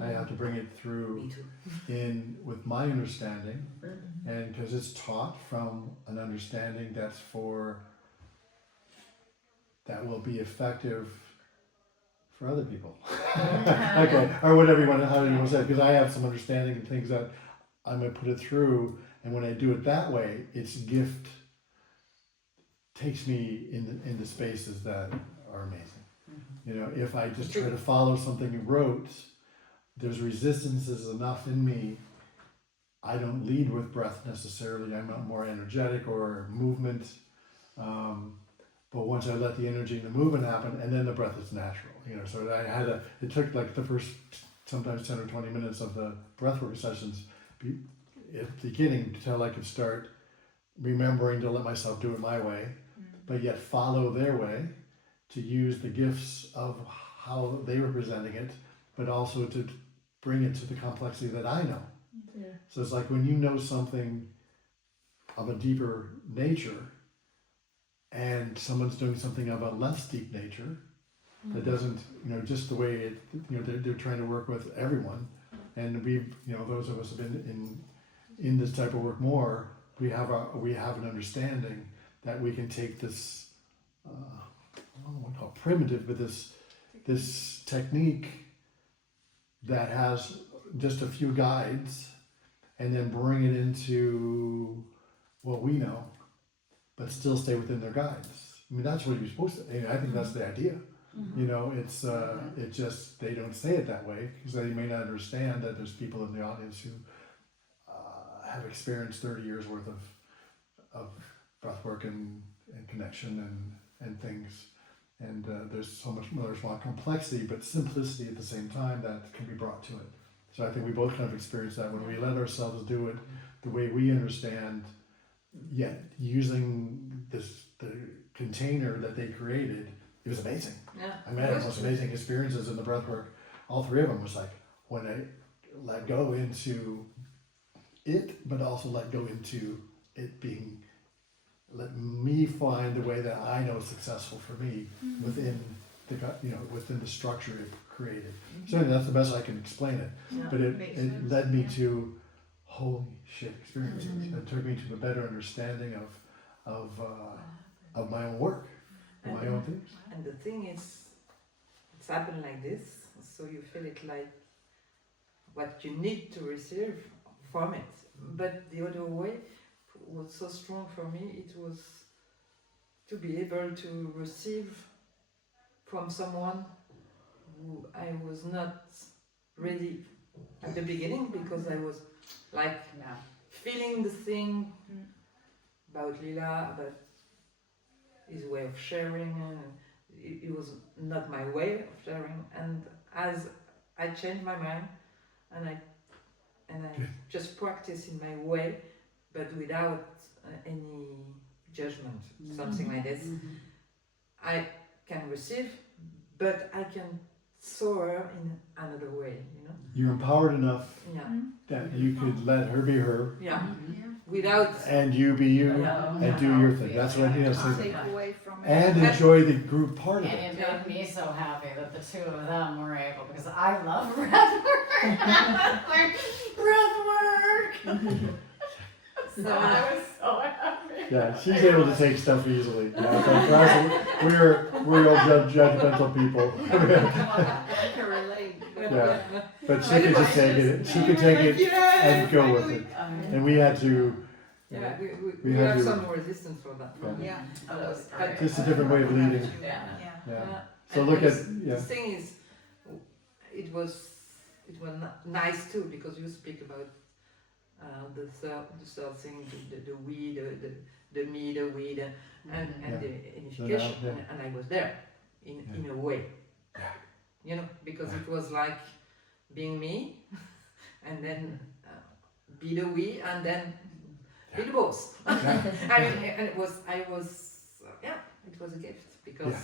I have to bring it through Me too. in with my understanding, and because it's taught from an understanding that will be effective for other people. Okay, or whatever you want to, how you want to say it, because I have some understanding of things that I'm going to put it through, and when I do it that way, its gift takes me in the spaces that are amazing. You know, if I just try to follow something you wrote, there's resistances enough in me. I don't lead with breath necessarily. I'm not more energetic or movement. But once I let the energy and the movement happen, and then the breath is natural. You know, so it took like the first sometimes 10 or 20 minutes of the breathwork sessions at the beginning until I could start remembering to let myself do it my way, but yet follow their way, to use the gifts of how they were presenting it, but also to bring it to the complexity that I know. So it's like when you know something of a deeper nature and someone's doing something of a less deep nature that doesn't, you know, just the way it, you know, they're trying to work with everyone. And we've, you know, those of us have been in this type of work more, we have an understanding that we can take this, I don't know what to call it, primitive, but this technique that has just a few guides and then bring it into what we know, but still stay within their guides. I mean, that's what you're supposed to, I think that's the idea. You know, it's it just, they don't say it that way because they may not understand that there's people in the audience who have experienced 30 years worth of breath work and connection and things. And there's so much more, there's a lot of complexity, but simplicity at the same time that can be brought to it. So I think we both kind of experienced that when we let ourselves do it the way we understand, yet using the container that they created, it was amazing. Yeah. I mean, I had the most amazing experiences in the breath work. All three of them was like when I let go into it, but also let go into it being, let me find the way that I know is successful for me within within the structure it created. So anyway, that's the best I can explain it. Yeah. But it Makes sense. led me to holy shit experiences. It took me to a better understanding of my own work, of my own things. And the thing is, it's happened like this, so you feel it like what you need to receive from it. But the other way was so strong for me, it was to be able to receive from someone who I was not ready at the beginning, because I was like Yeah. feeling the thing about Lila, about his way of sharing, and it was not my way of sharing. And as I changed my mind, and I just practice in my way, but without any judgment, something like this, I can receive, but I can soar in another way, you know? You're empowered enough Yeah, that you could let her be her yeah, without, and you be you Yeah. and do your thing. That's what I Take think. away from it. And enjoy the group part of it. And it made me so happy that the two of them were able, because I love breath work. Breath work. So I was so happy. Yeah, she's able to take stuff easily. Yeah, but for us, we're all judgmental people. I can relate. Yeah. But she could just take it. She could take it and go with it. And we had to. yeah, We we had have to- some resistance for that. Yeah. Yeah. Oh, that was But- great. Just a different way of leading. Yeah. Yeah. Yeah. So And look at the thing is, it was nice too, because you speak about the third thing, the we, the me, the we, and Yeah. the unification, So now, yeah. and I was there in a way, you know, because it was like being me, and then be the we, and then be the boss. Yeah. I mean, and it was a gift, because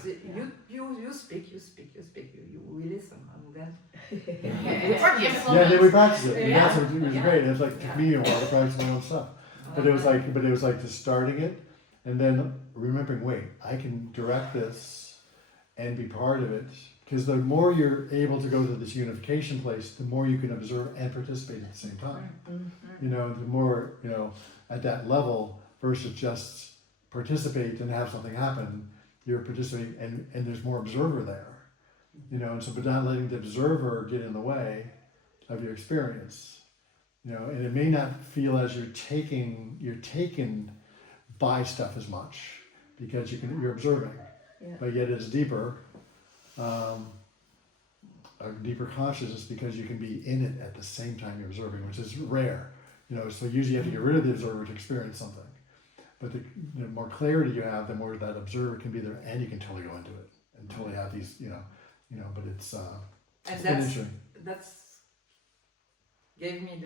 you speak, you listen, and then Yeah, then we practiced it. And Yeah. that's what it was great. It was like took me a while to practice my own stuff. But it was like just starting it and then remembering, wait, I can direct this and be part of it. Because the more you're able to go to this unification place, the more you can observe and participate at the same time. You know, the more, you know, at that level versus just participate and have something happen, you're participating and there's more observer there. You know, and so but not letting the observer get in the way of your experience. You know, and it may not feel as you're taken by stuff as much because you're observing. Yeah. But yet it's deeper. A deeper consciousness because you can be in it at the same time you're observing, which is rare. You know, so usually you have to get rid of the observer to experience something. But the more clarity you have, the more that observer can be there, and you can totally go into it and totally have these, you know. But it's and been interesting. that's gave me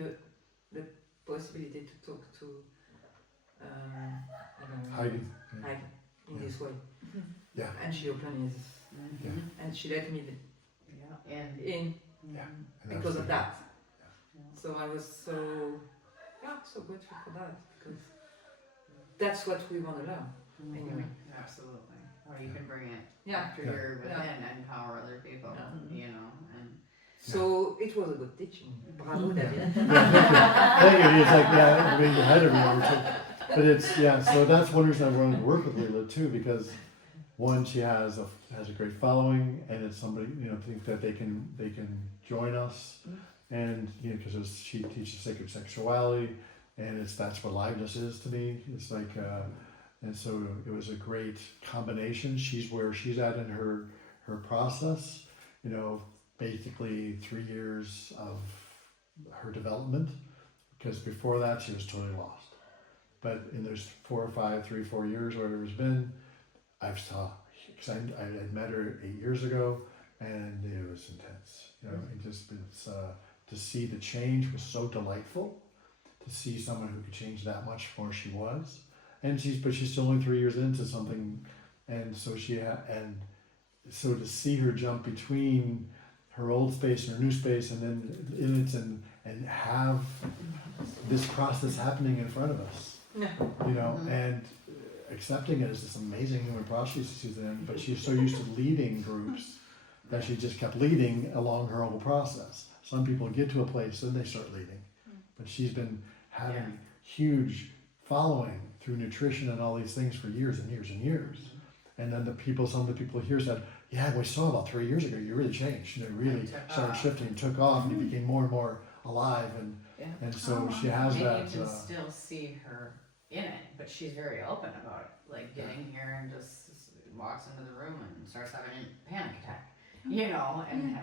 the possibility to talk to Heidi. Heidi in this way. Yeah. And she opened his, Yeah. and she let me And in Yeah. And because of that. Yeah. So I was so grateful for that, because that's what we want to learn. Anyway. Absolutely. Or you can bring it Yeah. after Yeah. you're within and empower other people, you know, and So it was a good teaching. Bravo, David. Thank you. It's like, yeah, I mean, you had everyone. But it's, so that's one reason I wanted to work with Leela too, because one, she has a great following, and it's somebody, you know, think that they can join us, and you know, because she teaches sacred sexuality, and that's what liveness is to me. It's like, and so it was a great combination. She's where she's at in her process, you know, basically 3 years of her development, because before that she was totally lost. But in those 4 or 5, 3, 4 years, whatever it's been, I've saw, because I had met her 8 years ago, and it was intense. You know, it just it's to see the change was so delightful. To see someone who could change that much from where she was, and she's still only 3 years into something, and so so to see her jump between her old space and her new space, and then in it, and have this process happening in front of us, you know, and accepting it as this amazing human process she's in, but she's so used to leading groups that she just kept leading along her whole process. Some people get to a place and they start leading, but she's been having huge following through nutrition and all these things for years and years and years. And then some of the people here said, yeah, we saw about 3 years ago, you really changed. You know, really started shifting, took off, and you became more and more alive. And so she has And that. you can still see her in it, but she's very open about it. Like getting here and just walks into the room and starts having a panic attack. You know, and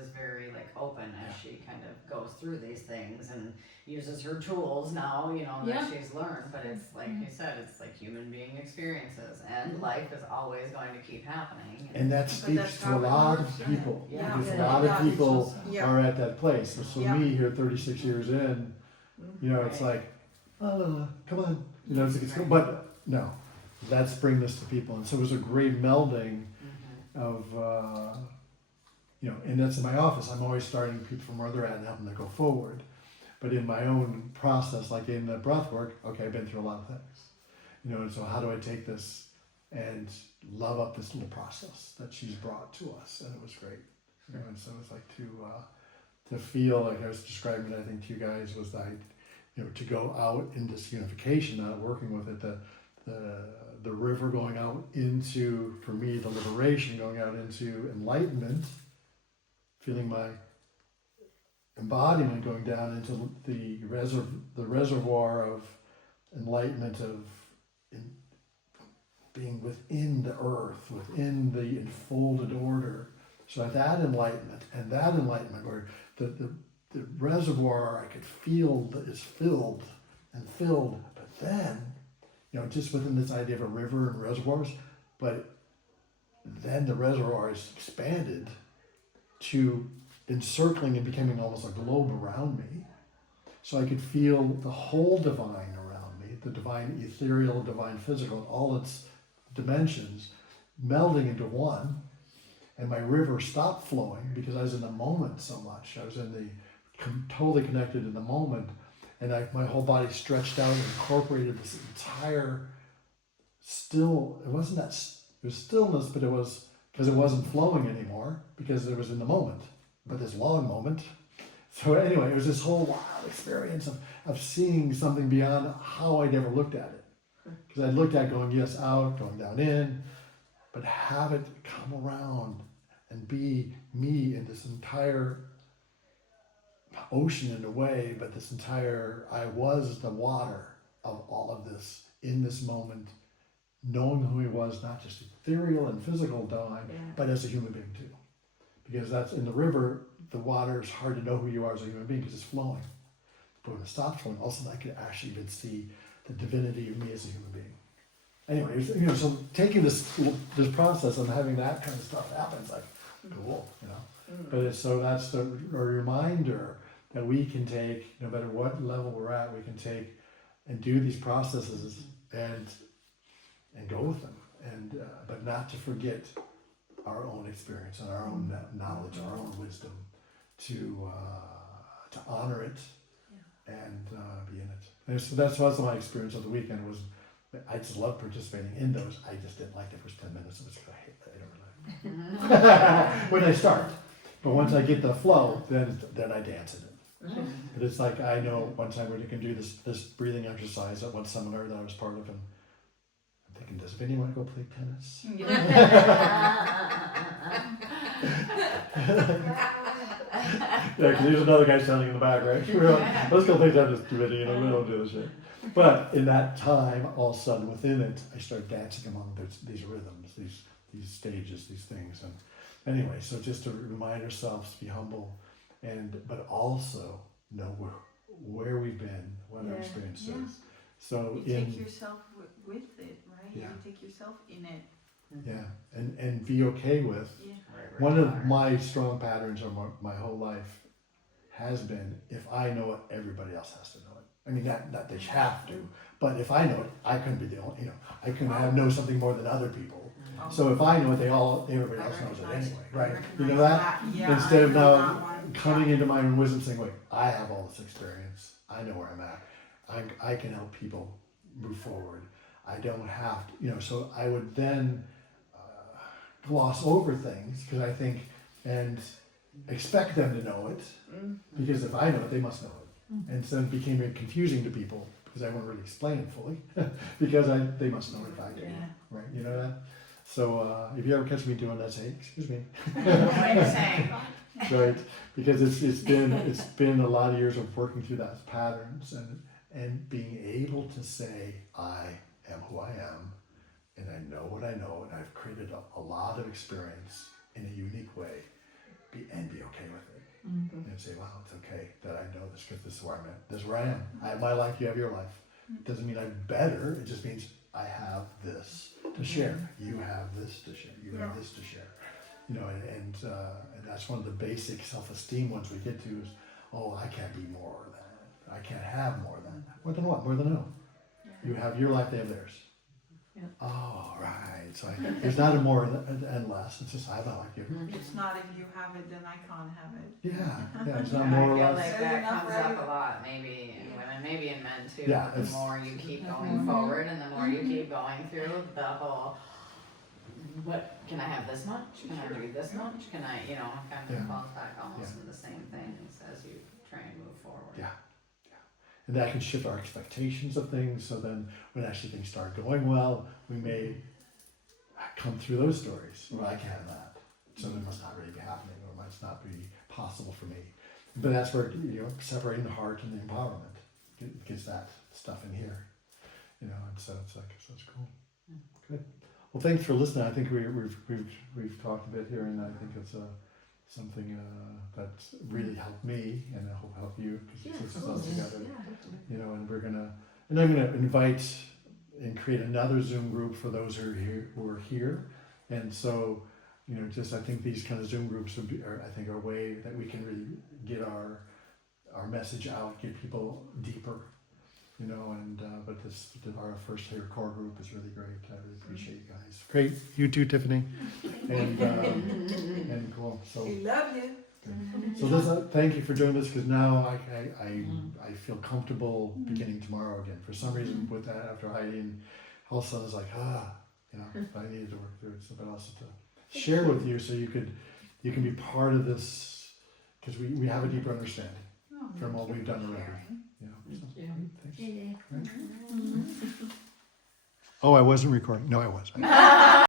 is very like open as she kind of goes through these things and uses her tools now, you know, that she's learned. But it's like you said, it's like human being experiences, and life is always going to keep happening. And that speaks to a lot of people, because a lot of people are at that place. So me here, 36 years in, you know, it's like, oh, come on, you know, but no, let's bring this to people. And so it was a great melding of, you know, and that's in my office. I'm always starting people from where they're at and helping them go forward. But in my own process, like in the breath work, okay, I've been through a lot of things, you know, and so how do I take this and love up this little process that she's brought to us? And it was great. You know, and so it's like to feel like I was describing it, I think to you guys, was that, you know, to go out in this unification, not working with it, the river going out into, for me, the liberation, going out into enlightenment, feeling my embodiment going down into the reservoir of enlightenment, of being within the earth, within the enfolded order. So that enlightenment, where the reservoir I could feel that is filled and filled, but then, you know, just within this idea of a river and reservoirs, but then the reservoir is expanded to encircling and becoming almost a globe around me. So I could feel the whole divine around me, the divine ethereal, divine physical, all its dimensions melding into one. And my river stopped flowing because I was in the moment so much. I was totally connected in the moment. And my whole body stretched out and incorporated this entire it was stillness, but it was, because it wasn't flowing anymore, because it was in the moment, but this long moment. So anyway, it was this whole wild experience of seeing something beyond how I'd ever looked at it. Because I'd looked at going yes, out, going down, in, but have it come around and be me in this entire ocean in a way, but I was the water of all of this in this moment, knowing who he was, not just ethereal and physical divine, but as a human being too. Because that's in the river, the water is hard to know who you are as a human being because it's flowing. But when it stopped flowing, all of a sudden I could actually even see the divinity of me as a human being. Anyway, you know, so taking this process and having that kind of stuff happen, it's like, cool, you know. But that's a reminder that we can take, no matter what level we're at, we can take and do these processes and go with them, and but not to forget our own experience and our own knowledge, our own wisdom, to honor it and be in it. And so that's my experience of the weekend. Was I just loved participating in those. I just didn't like the first 10 minutes of it because I hate that. When I start, but once I get the flow, then I dance in it. But it's like, I know one time we can do this breathing exercise at one seminar that I was part of, and I'm thinking, does Vinny want to go play tennis? Yeah, because there's another guy standing in the back, right? Let's go play tennis, Vinny, you know, we don't do this shit. But in that time, all of a sudden, within it, I start dancing among these rhythms, these stages, these things. And anyway, so just to remind ourselves to be humble, but also know where we've been experience Yeah. is. So You in take yourself with it, right? Yeah. You take yourself in it. yeah, and be okay with. Yeah. One of my strong patterns of my whole life has been, if I know it, everybody else has to know it. I mean, not they have to, but if I know it, I couldn't be the only, I couldn't know something more than other people. So if I know it, everybody else knows it anyway, right? You know that? Yeah, Instead of I know now that one. coming into my own wisdom saying, wait, I have all this experience. I know where I'm at. I can help people move forward. I don't have to, so I would then gloss over things because I think, and expect them to know it, because if I know it, they must know it. And so it became very confusing to people because I won't really explain it fully because they must know it if I do, right? You know that? So if you ever catch me doing that, say, excuse me. What are you saying? Right, because it's been a lot of years of working through those patterns and being able to say I am who I am, and I know what I know, and I've created a lot of experience in a unique way, and be okay with it, and say, wow, it's okay that I know this because this is where I'm at. This is where I am. I have my life. You have your life. It doesn't mean I'm better. It just means I have this to share. You have this to share. You have this to share. And that's one of the basic self-esteem ones we get to is, oh, I can't be more than, I can't have more than. More than what? More than who? You have your life, they have theirs. Yeah. Oh, right. So there's not a more and less. It's just I have my life. It's not if you have it, then I can't have it. Yeah. It's not I more or feel less. like that comes up a lot, maybe in women, maybe in men too. Yeah, The it's- more you keep going forward and the more you keep going through the whole, what, can I have this much? Can I do this much? Can I, kind of Yeah. falls back almost in the same things as you try and move forward. Yeah. And that can shift our expectations of things. So then when actually things start going well, we may come through those stories. Well, I can't have that. So it must not really be happening, or it must not be possible for me. But that's where, separating the heart and the empowerment gets that stuff in here. And so it's cool. Good. Well, thanks for listening. I think we've talked a bit here, and I think it's something that's really helped me, and I hope help you because it's us together. And I'm gonna invite and create another Zoom group for those who are here, and so I think these kind of Zoom groups are a way that we can really get our message out, get people deeper. But our first here core group is really great. I really appreciate you guys. Great, you too, Tiffany. And cool. So We love you. thank you for doing this because now I feel comfortable beginning tomorrow again. For some reason, with that after Heidi, all of a sudden it's like I needed to work through it. So, but also to share with you so you can be part of this because we have a deeper understanding from what we've done already. Thanks. Oh, I wasn't recording. No, I wasn't.